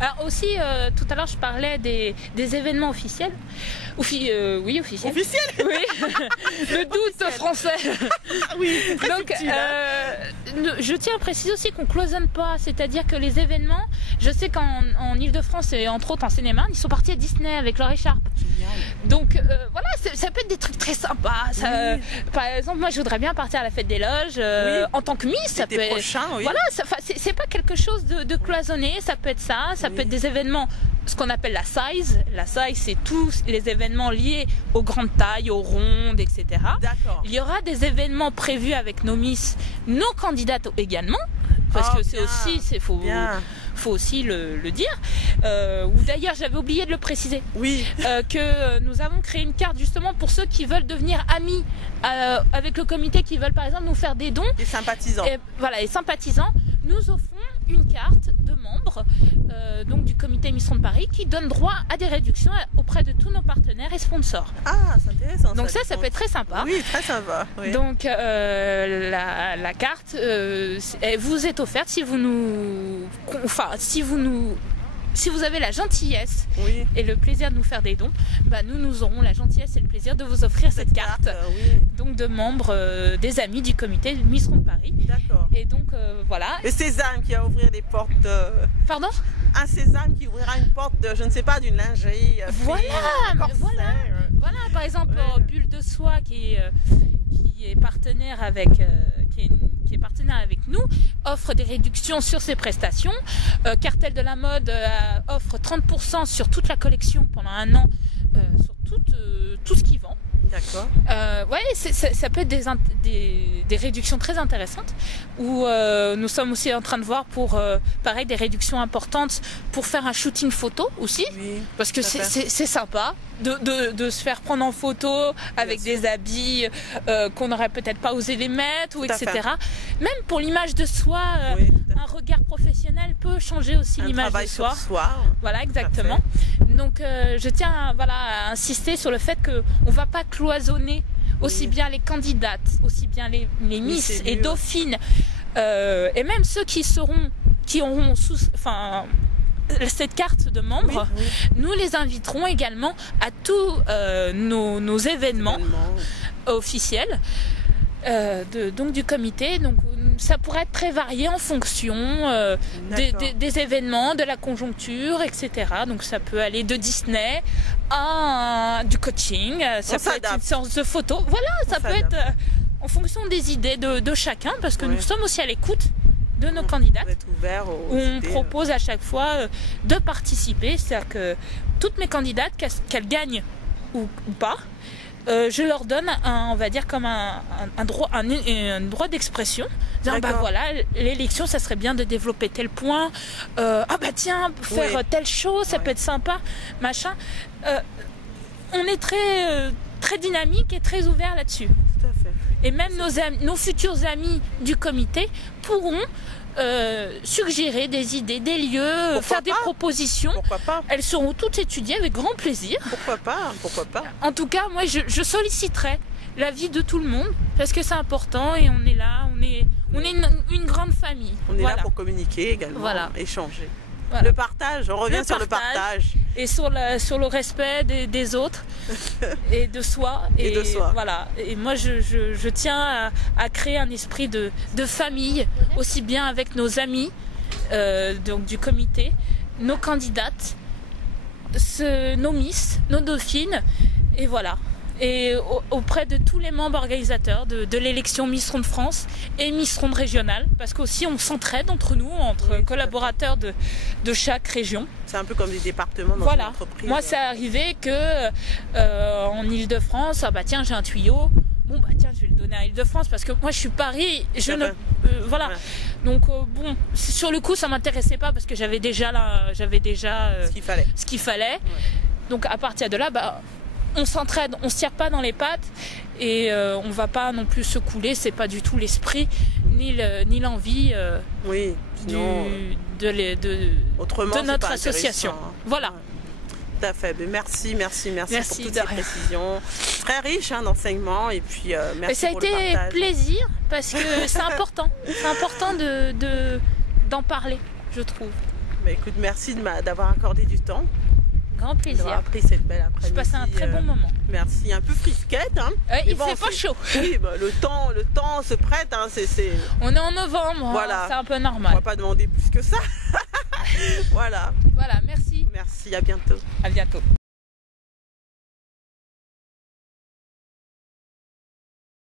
Alors aussi, tout à l'heure, je parlais des événements officiels. Oui, officiels. Officiel. Oui, le doute français. Oui, c'est très Donc, subtil, hein. je tiens à préciser aussi qu'on ne cloisonne pas. C'est-à-dire que les événements, je sais qu'en Ile-de-France et entre autres en Seine-et-Marne, ils sont partis à Disney avec leur écharpe. Génial. Donc voilà, ça peut être des trucs très sympas. Ça, Oui. par exemple, moi je voudrais bien partir à la fête des loges Oui. en tant que Miss. Ça peut L'été être, prochain, oui. voilà, c'est pas quelque chose de cloisonné. Ça peut être ça, ça peut être des événements, ce qu'on appelle la size. La size, c'est tous les événements liés aux grandes tailles, aux rondes, etc. D'accord. Il y aura des événements prévus avec nos Miss, nos candidates également. Parce que c'est bien. aussi, faut aussi le dire. Ou d'ailleurs, j'avais oublié de le préciser. Oui. Que nous avons créé une carte justement pour ceux qui veulent devenir amis avec le comité, qui veulent par exemple nous faire des dons. Les sympathisants. Et voilà, les sympathisants, nous offrons une carte de membres donc du comité Miss Ronde Paris qui donne droit à des réductions auprès de tous nos partenaires et sponsors. Ah, c'est intéressant. Donc ça peut être très sympa. Oui, très sympa. Oui. Donc la carte elle vous est offerte si vous avez la gentillesse Oui. et le plaisir de nous faire des dons, bah nous aurons la gentillesse et le plaisir de vous offrir cette carte. Oui. Donc de membres des amis du comité Miss Ronde Paris. D'accord. Et donc voilà. Et Sésame qui va ouvrir des portes de... Pardon? Un Sésame qui ouvrira une porte de, je ne sais pas, d'une lingerie. Voilà, fine, corset, Voilà, par exemple, Bulle de Soie qui est partenaire avec qui est partenaire avec nous, offre des réductions sur ses prestations. Cartel de la mode offre 30% sur toute la collection pendant un an, sur tout ce qu'il vend. D'accord. Ouais, ça peut être des réductions très intéressantes où nous sommes aussi en train de voir pour pareil des réductions importantes pour faire un shooting photo aussi, Oui, parce que tout à fait. c'est sympa de se faire prendre en photo avec Bien sûr. des habits qu'on n'aurait peut-être pas osé les mettre ou Tout à etc. Même pour l'image de soi, Oui, tout à fait. un regard professionnel peut changer aussi Un l'image de travail soi. sur soi. Voilà, exactement. Donc je tiens à insister sur le fait qu'on ne va pas cloisonner aussi bien les candidates, aussi bien les Miss c'est et mieux. Dauphines, et même ceux qui auront cette carte de membres, Oui, nous les inviterons également à tous nos événements officiels donc du comité. Donc ça pourrait être très varié en fonction des événements, de la conjoncture, etc. Donc ça peut aller de Disney à du coaching, ça peut être une séance de photo. Voilà, ça peut être en fonction des idées de chacun, parce que nous sommes aussi à l'écoute de nos candidates. Vous êtes ouvert aux On idées, propose à chaque fois de participer, c'est-à-dire que toutes mes candidates, qu'elles gagnent ou pas, je leur donne on va dire comme un droit d'expression. Bah voilà, l'élection, ça serait bien de développer tel point. Ah bah tiens, faire telle chose, ça peut être sympa, machin. On est très dynamique et très ouvert là-dessus. Tout à fait. Et même nos futurs amis du comité pourront suggérer des idées, des lieux, faire des propositions. Pourquoi pas? Elles seront toutes étudiées avec grand plaisir. Pourquoi pas? Pourquoi pas? En tout cas, moi, je solliciterai l'avis de tout le monde parce que c'est important et on est là, on est une grande famille. On est là pour communiquer également, échanger. Voilà. Le partage, on revient sur le partage. Et sur le respect des autres et de soi. Et de soi. Voilà. Et moi, je tiens à créer un esprit de famille, aussi bien avec nos amis donc du comité, nos candidates, nos Miss, nos Dauphines, et voilà. Et auprès de tous les membres organisateurs de l'élection Miss Ronde France et Miss Ronde régionale, parce qu'aussi on s'entraide entre nous, entre collaborateurs de chaque région. C'est un peu comme des départements dans une entreprise. Moi, c'est arrivé que en Ile-de-France, ah bah tiens, j'ai un tuyau. Bon bah tiens, je vais le donner à Ile-de-France parce que moi je suis Paris, voilà. Donc bon, sur le coup, ça m'intéressait pas parce que j'avais déjà ce qu'il fallait. Ouais. Donc à partir de là, bah on s'entraide, on se tire pas dans les pattes et on va pas non plus se couler, c'est pas du tout l'esprit ni l'envie de notre association. Voilà. Tout à fait. Merci pour toutes ces précisions. Très riche d'enseignements et puis merci ça a pour le été partage. plaisir parce que c'est important. C'est important d'en parler, je trouve. Bah, écoute, merci d'avoir accordé du temps. Grand plaisir. D'avoir pris cette belle après-midi. Je passais un très bon moment. Merci. Un peu frisquette. Hein. Il fait pas chaud. Oui, bah, le temps se prête. Hein, On est en novembre, voilà. C'est un peu normal. On va pas demander plus que ça. Voilà. Voilà, merci. Merci, à bientôt. À bientôt.